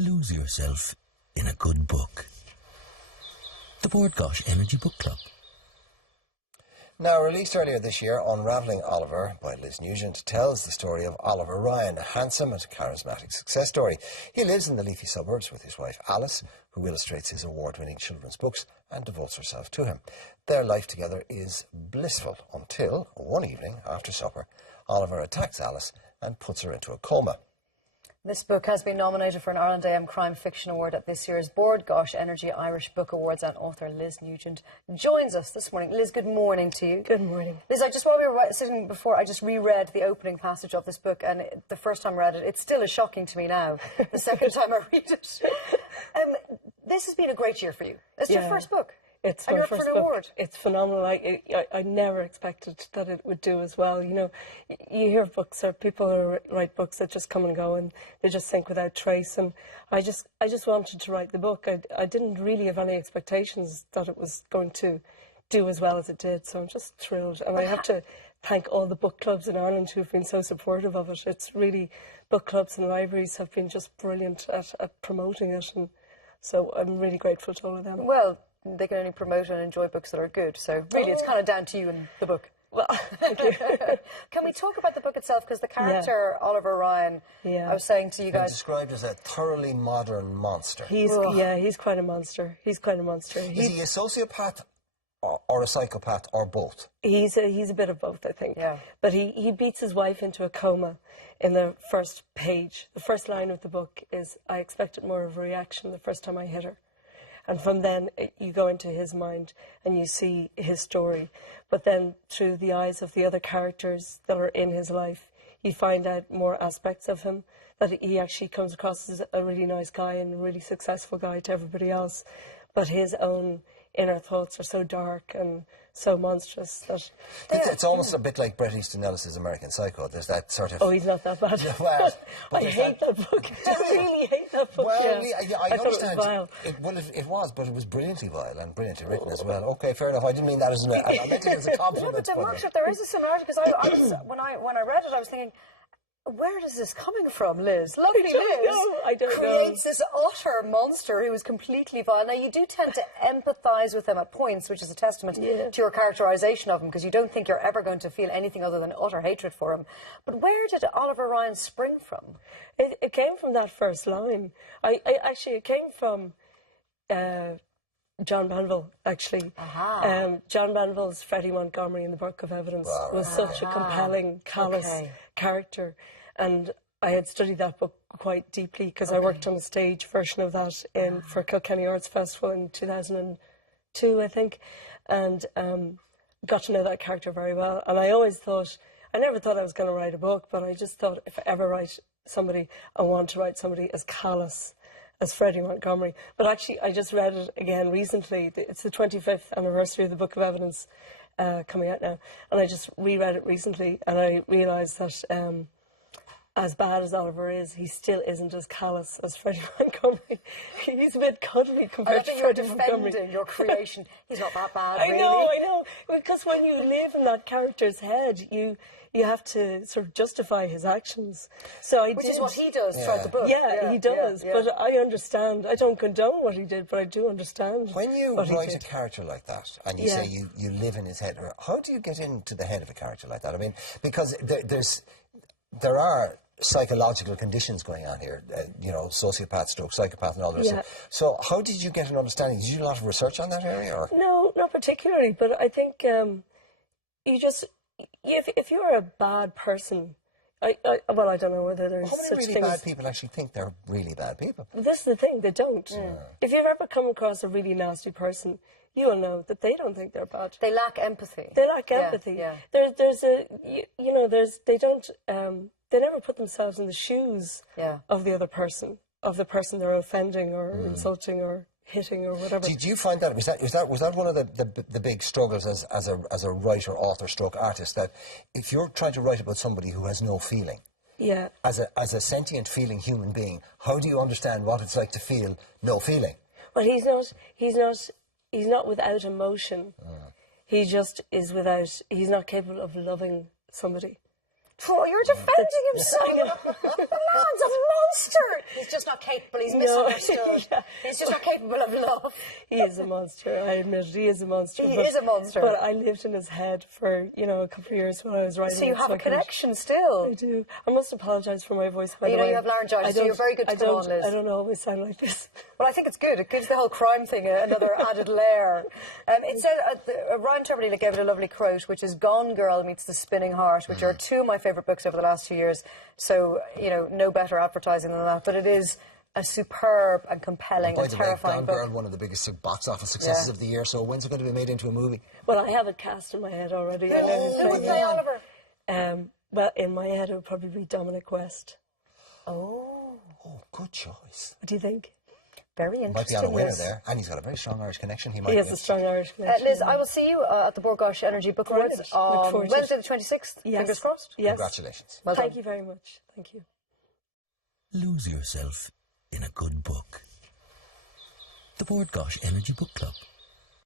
Lose yourself in a good book. The Gáis Energy Book Club. Now, released earlier this year, Unravelling Oliver by Liz Nugent tells the story of Oliver Ryan, a handsome and charismatic success story. He lives in the leafy suburbs with his wife Alice, who illustrates his award-winning children's books and devotes herself to him. Their life together is blissful until, one evening after supper, Oliver attacks Alice and puts her into a coma. This book has been nominated for an Ireland AM Crime Fiction Award at this year's Gáis Energy Irish Book Awards, and author Liz Nugent joins us this morning. Liz, good morning to you. Good morning. Liz, while we were sitting before, I just reread the opening passage of this book, and the first time I read it, it still is shocking to me now, the second time I read it. This has been a great year for you. It's your first book. It's my first book. It's phenomenal. I never expected that it would do as well. You know, you hear books or people who write books that just come and go and they just sink without trace. And I just wanted to write the book. I didn't really have any expectations that it was going to do as well as it did. So I'm just thrilled. And I have to thank all the book clubs in Ireland who've been so supportive of it. It's really, book clubs and libraries have been just brilliant at promoting it. And so I'm really grateful to all of them. Well, they can only promote and enjoy books that are good. So really, it's kind of down to you and the book. Well, thank you. Can we talk about the book itself? Because the character, Oliver Ryan, I was saying to you guys... He's described as a thoroughly modern monster. He's quite a monster. He's quite a monster. Is he a sociopath or a psychopath or both? He's a bit of both, I think. Yeah. But he beats his wife into a coma in the first page. The first line of the book is, "I expected more of a reaction the first time I hit her." And from then, you go into his mind and you see his story. But then, through the eyes of the other characters that are in his life, you find out more aspects of him, that he actually comes across as a really nice guy and a really successful guy to everybody else. But his own inner thoughts are so dark and so monstrous that... It's almost a bit like Bret Easton Ellis's American Psycho. There's that sort of... Oh, he's not that bad. Well, I hate that book. I really hate that book. Well, I thought understand. it was vile. It was, but it was brilliantly vile and brilliantly written as well. Okay, fair enough. I didn't mean that as a compliment. No, but there is a similarity, because when I read it, I was thinking, where is this coming from, Liz? Lovely Liz I don't know. Creates this utter monster who is completely vile. Now, you do tend to empathise with him at points, which is a testament to your characterisation of him, because you don't think you're ever going to feel anything other than utter hatred for him. But where did Oliver Ryan spring from? It came from that first line. It came from John Banville, actually. John Banville's Freddie Montgomery in the Book of Evidence was such a compelling, callous character. And I had studied that book quite deeply because I worked on a stage version of that for Kilkenny Arts Festival in 2002, I think, and got to know that character very well. And I always thought, I never thought I was going to write a book, but I just thought if I ever write somebody, I want to write somebody as callous as Freddie Montgomery. But actually, I just read it again recently. It's the 25th anniversary of the Book of Evidence coming out now. And I just reread it recently, and I realised that as bad as Oliver is, he still isn't as callous as Freddie Montgomery. He's a bit cuddly compared to Freddie Montgomery. Defending your creation. He's not that bad, I know. Because when you live in that character's head, you have to sort of justify his actions. So Which is what he does throughout the book. Yeah, he does. Yeah. But I understand. I don't condone what he did, but I do understand. When you write a character like that, and you say you live in his head, how do you get into the head of a character like that? I mean, because there are psychological conditions going on here, sociopath, stroke, psychopath and all this. So how did you get an understanding? Did you do a lot of research on that area? Or? No, not particularly, but I think if you're a bad person, I don't know whether there's such things. How many really bad people actually think they're really bad people? This is the thing, they don't. If you've ever come across a really nasty person, you will know that they don't think they're bad. They lack empathy. They lack empathy. They never put themselves in the shoes of the other person, of the person they're offending or insulting or hitting or whatever. Did you find that was that one of the big struggles as a writer, author, stroke artist, that if you're trying to write about somebody who has no feeling, as a sentient feeling human being, how do you understand what it's like to feel no feeling? Well, he's not without emotion. He just is without. He's not capable of loving somebody. Oh, you're defending him so much. The man's a monster. He's just not capable. He's misunderstood. Yeah. He's just not capable of love. He is a monster. I admit it. He is a monster. He is a monster. But I lived in his head for, a couple of years when I was writing. So you have a connection still. I do. I must apologise for my voice. By the way. You have laryngitis, so you're very good to come on, Liz. I don't always sound like this. Well, I think it's good. It gives the whole crime thing another added layer. It said, Ryan Tuberty gave it a lovely quote, which is Gone Girl meets The Spinning Heart, which are two of my favourite books over the last 2 years. So, no better advertising than that. But it is a superb and compelling and terrifying book. Gone Girl, one of the biggest box office successes of the year. So when's it going to be made into a movie? Well, I have it cast in my head already. Who would play Oliver? Well, in my head, it would probably be Dominic West. Oh, good choice. What do you think? Very interesting. Might be on a winner there. And he's got a very strong Irish connection. He has a strong Irish connection. Liz, I will see you at the Bookclub Energy Book Awards on Wednesday the 26th. Yes. Fingers crossed. Yes. Congratulations. Well Thank you very much. Thank you. Lose yourself in a good book. The Bookclub Energy Book Club.